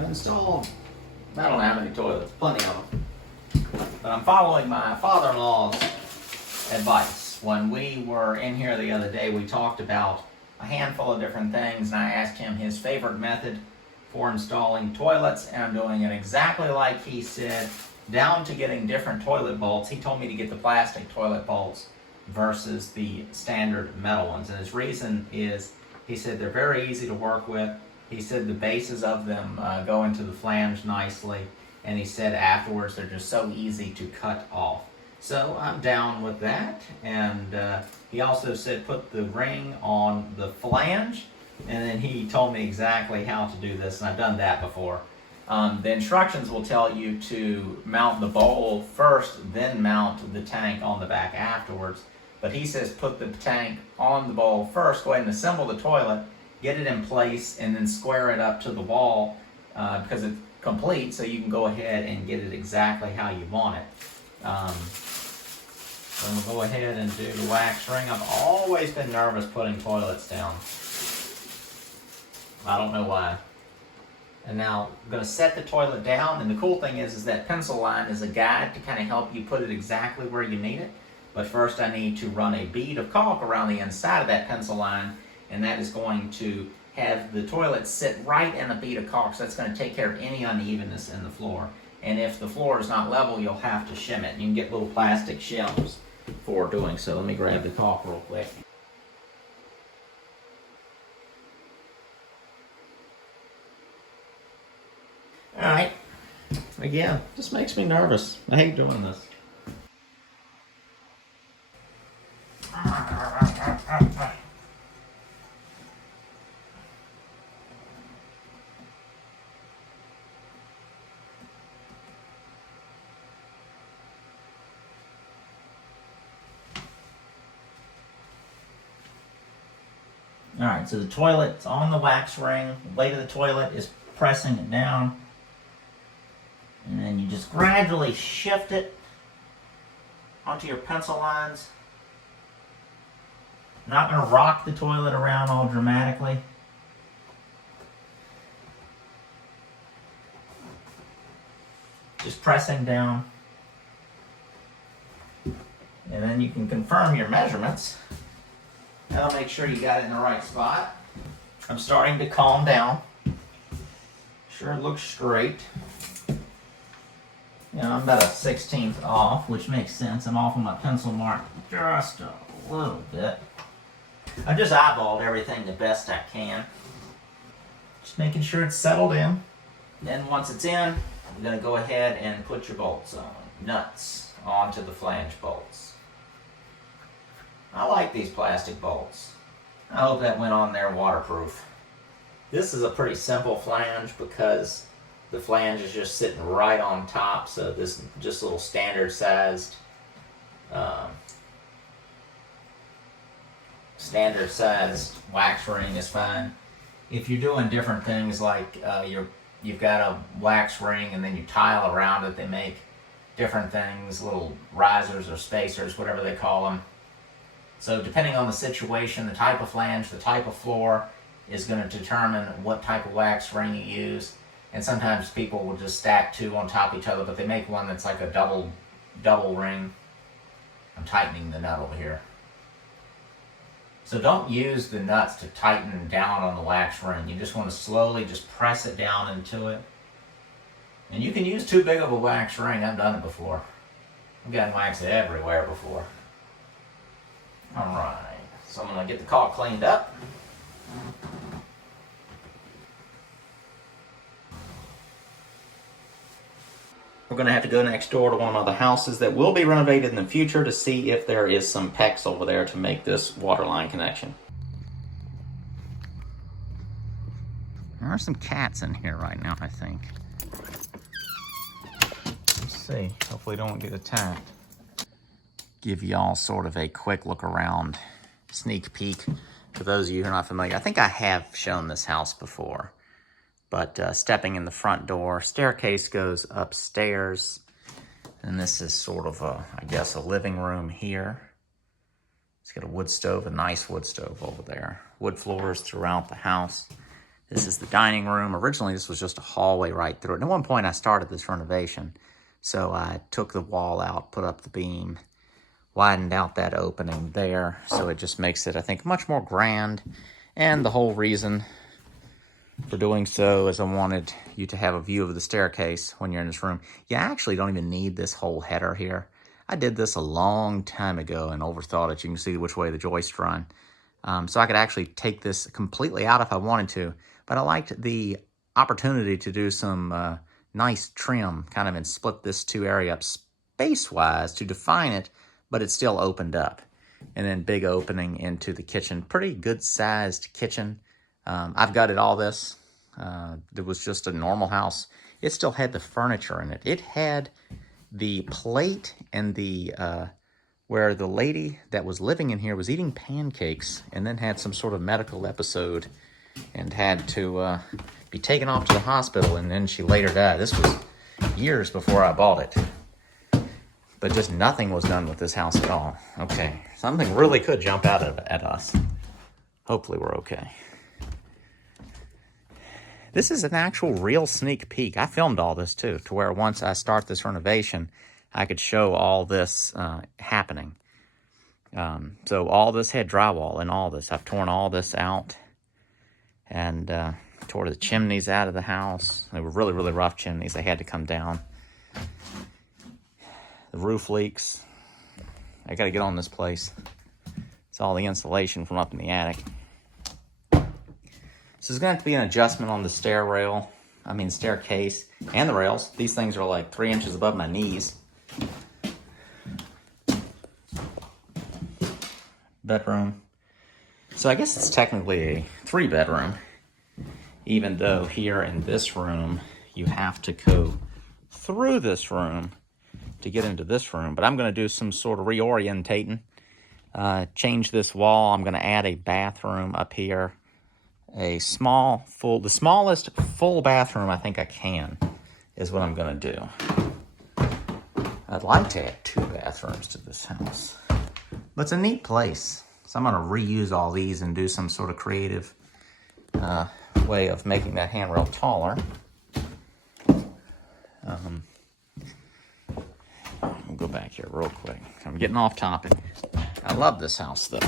I've installed, I don't know how many toilets, plenty of them. But I'm following my father-in-law's advice. When we were in here the other day, we talked about a handful of different things, and I asked him his favorite method for installing toilets, and I'm doing it exactly like he said, down to getting different toilet bolts. He told me to get the plastic toilet bolts versus the standard metal ones, and his reason is, he said they're very easy to work with. He said the bases of them go into the flange nicely, and he said afterwards they're just so easy to cut off. So I'm down with that, and he also said put the ring on the flange, and then he told me exactly how to do this, and I've done that before. The instructions will tell you to mount the bowl first, then mount the tank on the back afterwards. But he says put the tank on the bowl first, go ahead and assemble the toilet, get it in place, and then square it up to the wall because it's complete, so you can go ahead and get it exactly how you want it. Then we'll go ahead and do the wax ring. I've always been nervous putting toilets down. I don't know why. And now I'm going to set the toilet down, and the cool thing is that pencil line is a guide to kind of help you put it exactly where you need it. But first I need to run a bead of caulk around the inside of that pencil line, and that is going to have the toilet sit right in a bead of caulk, so that's going to take care of any unevenness in the floor. And if the floor is not level, you'll have to shim it. You can get little plastic shims for doing so. Let me grab the caulk real quick. Alright, again, this makes me nervous. I hate doing this. Alright, so the toilet's on the wax ring. The weight of the toilet is pressing it down. And then you just gradually shift it onto your pencil lines. Not going to rock the toilet around all dramatically. Just pressing down. And then you can confirm your measurements. That'll make sure you got it in the right spot. I'm starting to calm down. Sure it looks straight. You know, I'm about a 1/16 off, which makes sense. I'm off on my pencil mark just a little bit. I just eyeballed everything the best I can. Just making sure it's settled in. Then once it's in, I'm going to go ahead and put your bolts on. Nuts onto the flange bolts. I like these plastic bolts. I hope that went on there waterproof. This is a pretty simple flange because the flange is just sitting right on top, so this just a little standard sized wax ring is fine. If you're doing different things like you've got a wax ring and then you tile around it, they make different things, little risers or spacers, whatever they call them. So depending on the situation, the type of flange, the type of floor is going to determine what type of wax ring you use. And sometimes people will just stack two on top of each other, but they make one that's like a double ring. I'm tightening the nut over here. So don't use the nuts to tighten down on the wax ring. You just want to slowly just press it down into it. And you can use too big of a wax ring. I've done it before. I've gotten wax everywhere before. Alright, so I'm going to get the caulk cleaned up. We're going to have to go next door to one of the houses that will be renovated in the future to see if there is some PEX over there to make this water line connection. There are some cats in here right now, I think. Let's see. Hopefully don't get attacked. Give y'all sort of a quick look around, sneak peek. For those of you who are not familiar, I think I have shown this house before. But stepping in the front door, staircase goes upstairs. And this is sort of a, I guess, a living room here. It's got a wood stove, a nice wood stove over there. Wood floors throughout the house. This is the dining room. Originally, this was just a hallway right through it. And at one point, I started this renovation. So I took the wall out, put up the beam, widened out that opening there. So it just makes it, I think, much more grand. And the whole reason for doing so is I wanted you to have a view of the staircase when you're in this room. You actually don't even need this whole header here. I did this a long time ago and overthought it. You can see which way the joists run. So I could actually take this completely out if I wanted to. But I liked the opportunity to do some nice trim, kind of, and split this area up space-wise to define it, but it still opened up. And then big opening into the kitchen. Pretty good-sized kitchen. I've gutted all this. It was just a normal house. It still had the furniture in it. It had the plate and the where the lady that was living in here was eating pancakes and then had some sort of medical episode and had to be taken off to the hospital, and then she later died. This was years before I bought it. But just nothing was done with this house at all. Okay, something really could jump out at us. Hopefully we're okay. This is an actual real sneak peek. I filmed all this too, to where once I start this renovation, I could show all this happening. So all this had drywall and all this. I've torn all this out and tore the chimneys out of the house. They were really, really rough chimneys. They had to come down. The roof leaks. I got to get on this place. It's all the insulation from up in the attic. So there's going to have to be an adjustment on the staircase and the rails. These things are like 3 inches above my knees. Bedroom. So I guess it's technically a 3-bedroom, even though here in this room, you have to go through this room to get into this room. But I'm going to do some sort of reorientating, change this wall. I'm going to add a bathroom up here. The smallest full bathroom I think I can is what I'm going to do. I'd like to add 2 bathrooms to this house. But it's a neat place. So I'm going to reuse all these and do some sort of creative way of making that handrail taller. We'll go back here real quick. I'm getting off topic. I love this house, though.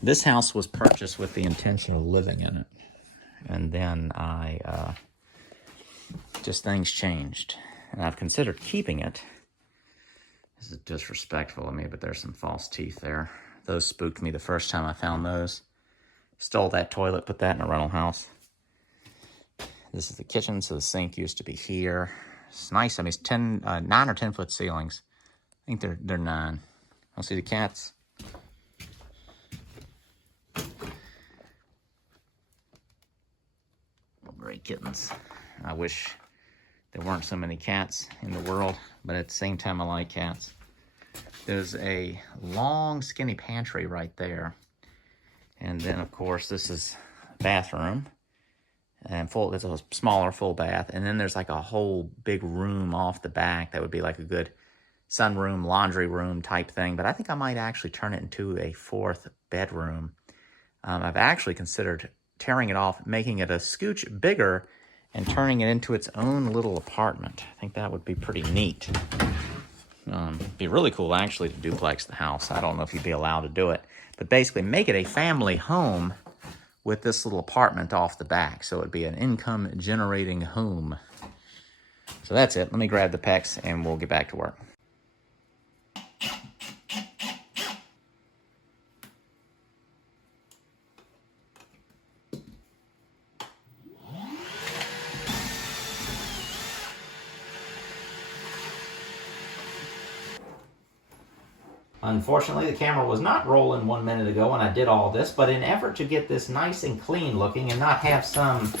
This house was purchased with the intention of living in it. And then just things changed. And I've considered keeping it. This is disrespectful of me, but there's some false teeth there. Those spooked me the first time I found those. Stole that toilet, put that in a rental house. This is the kitchen, so the sink used to be here. It's nice. I mean, it's 9 or 10 foot ceilings. I think they're 9. I'll see the cats. Great kittens. I wish there weren't so many cats in the world, but at the same time, I like cats. There's a long, skinny pantry right there. And then, of course, this is a bathroom. And there's a smaller full bath. And then there's like a whole big room off the back that would be like a good sunroom, laundry room type thing. But I think I might actually turn it into a 4th bedroom. I've actually considered tearing it off, making it a scooch bigger, and turning it into its own little apartment. I think that would be pretty neat. It'd be really cool, actually, to duplex the house. I don't know if you'd be allowed to do it. But basically, make it a family home with this little apartment off the back. So it'd be an income-generating home. So that's it. Let me grab the pecs, and we'll get back to work. Unfortunately, the camera was not rolling 1 minute ago when I did all this, but in effort to get this nice and clean looking and not have some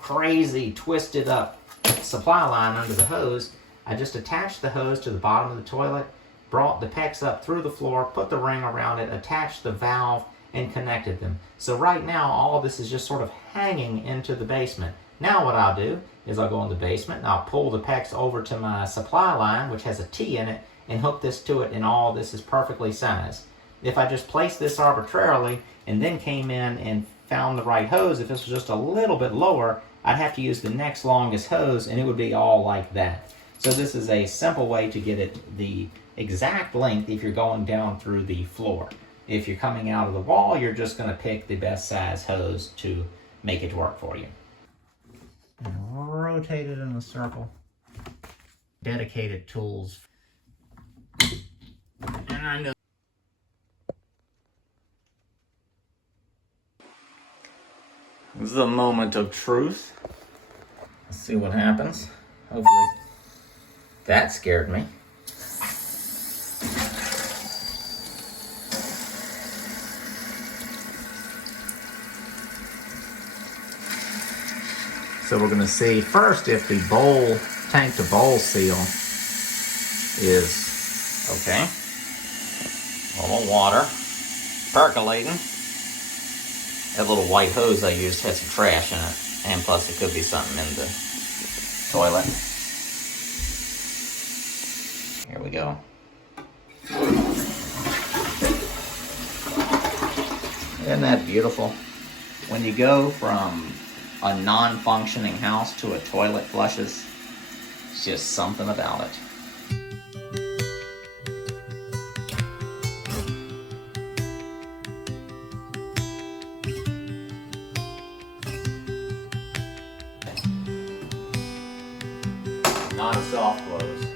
crazy twisted up supply line under the hose, I just attached the hose to the bottom of the toilet, brought the pecs up through the floor, put the ring around it, attached the valve, and connected them. So right now, all of this is just sort of hanging into the basement. Now what I'll do is I'll go in the basement and I'll pull the pecs over to my supply line, which has a T in it, and hook this to it, and all this is perfectly sized. If I just placed this arbitrarily and then came in and found the right hose, if this was just a little bit lower, I'd have to use the next longest hose and it would be all like that. So this is a simple way to get it the exact length if you're going down through the floor. If you're coming out of the wall, you're just going to pick the best size hose to make it work for you. And rotate it in a circle. Dedicated tools. And I know this is a moment of truth. Let's see what happens. Hopefully that scared me. So we're going to see first if the bowl, tank to bowl seal is okay. A little water percolating. That little white hose I used had some trash in it, and plus it could be something in the toilet. Here we go. Isn't that beautiful? When you go from a non-functioning house to a toilet flushes, it's just something about it. Not a soft close.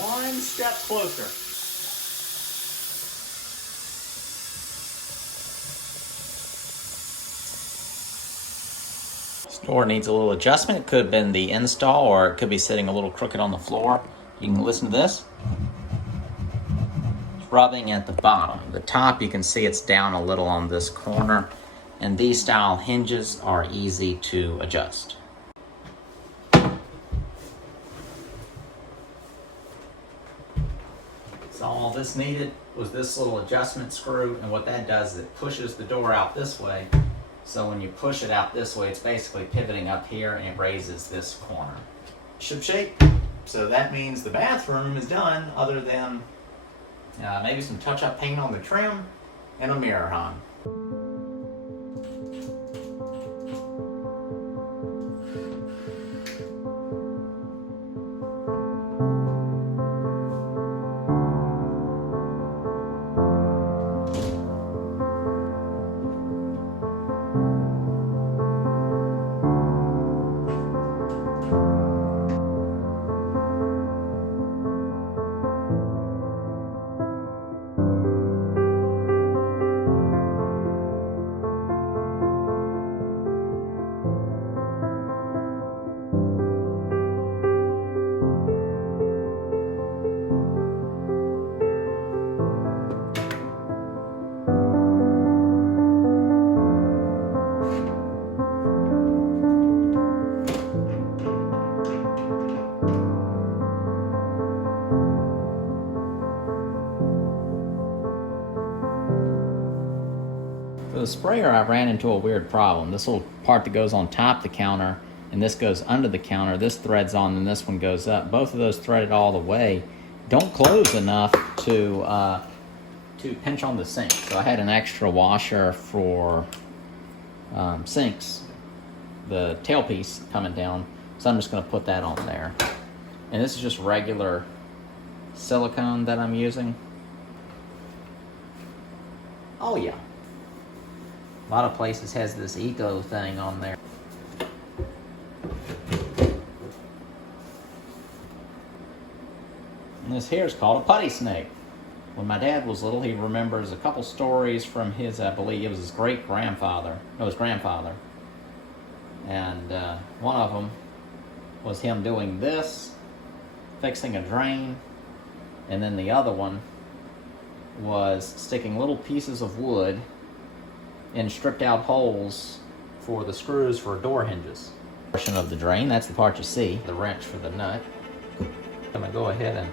One step closer. This door needs a little adjustment. It could have been the install, or it could be sitting a little crooked on the floor. You can listen to this. It's rubbing at the bottom. The top, you can see it's down a little on this corner, and these style hinges are easy to adjust. So all this needed was this little adjustment screw, and what that does is it pushes the door out this way. So when you push it out this way, it's basically pivoting up here and it raises this corner. Ship shape. So that means the bathroom is done, other than maybe some touch-up paint on the trim and a mirror hung. the sprayer, I ran into a weird problem. This little part that goes on top of the counter, and this goes under the counter. This threads on, and this one goes up. Both of those threaded all the way. Don't close enough to pinch on the sink. So I had an extra washer for sinks, the tailpiece coming down. So I'm just going to put that on there. And this is just regular silicone that I'm using. Oh yeah. A lot of places has this eco thing on there. And this here is called a putty snake. When my dad was little, he remembers a couple stories from his, I believe it was his great-grandfather. No, his grandfather. And one of them was him doing this, fixing a drain, and then the other one was sticking little pieces of wood in stripped out holes for the screws for door hinges. Portion of the drain, that's the part you see, the wrench for the nut. I'm gonna go ahead and